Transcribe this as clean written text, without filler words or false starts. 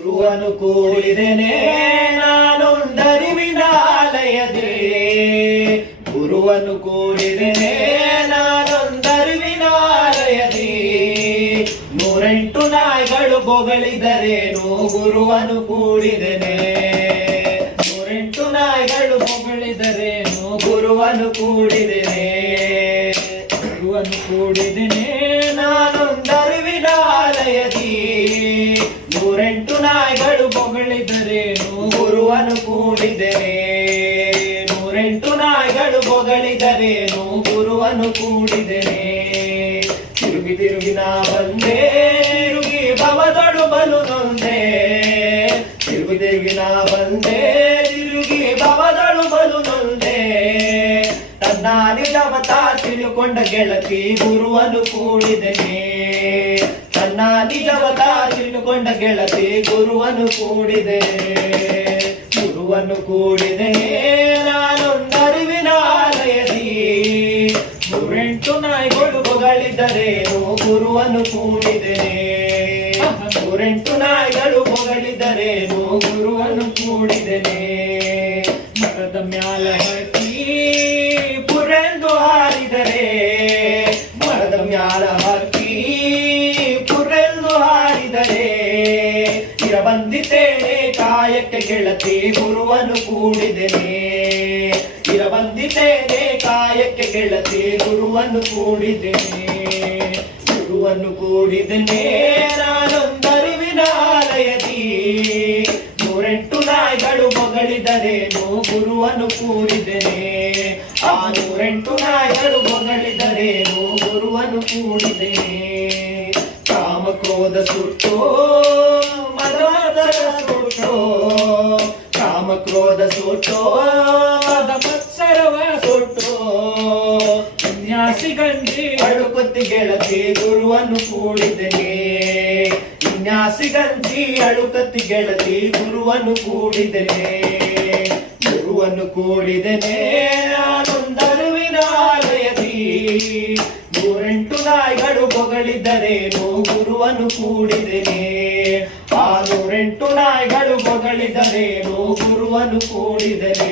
ಗುರುವನು ಕೂಡಿದೆನೆ ನಾನೊಂದರಿವಿನಾಲಯದೇ ಗುರುವನು ಕೂಡಿದೆನೆ ನಾನೊಂದರಿವಿನಾಲಯದೇ ನೂರೆಂಟು ನಾಯಿಗಳು ಬೊಗಳಿದರೇನು ಗುರುವನು ಕೂಡಿದೆನೆ ನೂರೆಂಟು ನಾಯಿಗಳು ಬೊಗಳಿದರೇನು ಗುರುವನು ಕೂಡಿದೆನೆ ಗುರುವನು ಕೂಡಿದೆನೆ ನಾನೊಂದರಿವಿನಾಲಯದಿ ನೂರೆಂಟು ನಾಯಿಗಳು ಬೊಗಳಿದರೇನು ಗುರುವನು ಕೂಡಿದೆನೆ ನೂರೆಂಟು ನಾಯಿಗಳು ಬೊಗಳಿದರೇನು ಗುರುವನು ಕೂಡಿದೆನೆ ತಿರುಗಿ ತಿರುಗಿ ನಾ ಬಂದೆ ತಿರುಗಿ ಭವದೊಳು ಬಲು ನೊಂದೆ ತಿರುಗಿ ತಿರುಗಿ ನಾ ಬಂದೆ ತಿರುಗಿ ಭವದೊಳು ಬಲು ನೊಂದೆ ತನ್ನ ನಿಜವತ ತಿಳುಕೊಂಡ ಗೆಳತಿ ಗುರುವನು ಕೂಡಿದೆನೆ ತನ್ನ ನಿಜವತ ತಿಳುಕೊಂಡ ಗೆಳತಿ ಗುರುವನು ಕೂಡಿದೆನೆ ಗುರುವನು ಕೂಡಿದೆನೆ ನಾನೊಂದರಿವಿನಾಲಯದಿ ನೂರೆಂಟು ನಾಯಿಗಳು ಬೊಗಳಿದರೇನು ಗುರುವನು ಕೂಡಿದೆನೆ ನೂರೆಂಟು ನಾಯಿಗಳು ಬೊಗಳಿದರೇನು ಗುರುವನು ಕೂಡಿದೆನೆ ಮರದ ಮ್ಯಾಲ ಹತ್ತಿ ಪುರೆಂದು ಹಾರಿದರೆ ಮರದ ಮ್ಯಾಲ ಹತ್ತಿ ಪುರೆಂದು ಹಾರಿದರೆ ಇರಬಂದಿತೇನೆ ಕಾಯಕ್ಕೆ ಗೆಳತಿ ಗುರುವನು ಕೂಡಿದೆನೆ ಇರಬಂದಿತೇನೆ ಕಾಯಕ್ಕೆ ಗೆಳತಿ ಗುರುವನು ಕೂಡಿದೆನೆ ಗುರುವನು ಕೂಡಿದೆನೆ ನಾನೊಂದರಿವಿನಾಲಯದಿ ನೂರೆಂಟು ನಾಯಿಗಳು ಬೊಗಳಿದರೇನು ಗುರುವನು ಕೂಡಿದೆನೆ ಆ ನೂರೆಂಟು ನಾಯಿಗಳು ಬೊಗಳಿದರೇನು ಗುರುವನು ಕೂಡಿದೆನೆ ಕಾಮ ಕ್ರೋಧ ಸುಟ್ಟೋ ಮದಮತ್ಸರ ಸುಟ್ಟೋ ಕಾಮ ಕ್ರೋಧ ಸುಟ್ಟೋ ಮದಮತ್ಸರವ ಸುಟ್ಟೋ ವಿನ್ಯಾಸಿಗಂಜಿ ಅಳುಕುತ್ತಿ ಗೆಳತಿ ಗುರುವನು ಕೂಡಿದೆನೆ ವಿನ್ಯಾಸಿಗಂಜಿ ಅಳುಕತ್ತಿ ಗೆಳತಿ ಗುರುವನು ಕೂಡಿದೆನೆ ಗುರುವನು ಕೂಡಿದೆನೆ ನಾನೊಂದರಿವಿನಾಲಯದಿ ನೂರೆಂಟು ನಾಯಿಗಳು ಬೊಗಳಿದರೇನು ಗುರುವನು ಕೂಡಿದೆನೆ ಆ ನೂರೆಂಟು ನಾಯಿಗಳು ಬೊಗಳಿದರೇನು ಗುರುವನು ಕೂಡಿದೆನೆ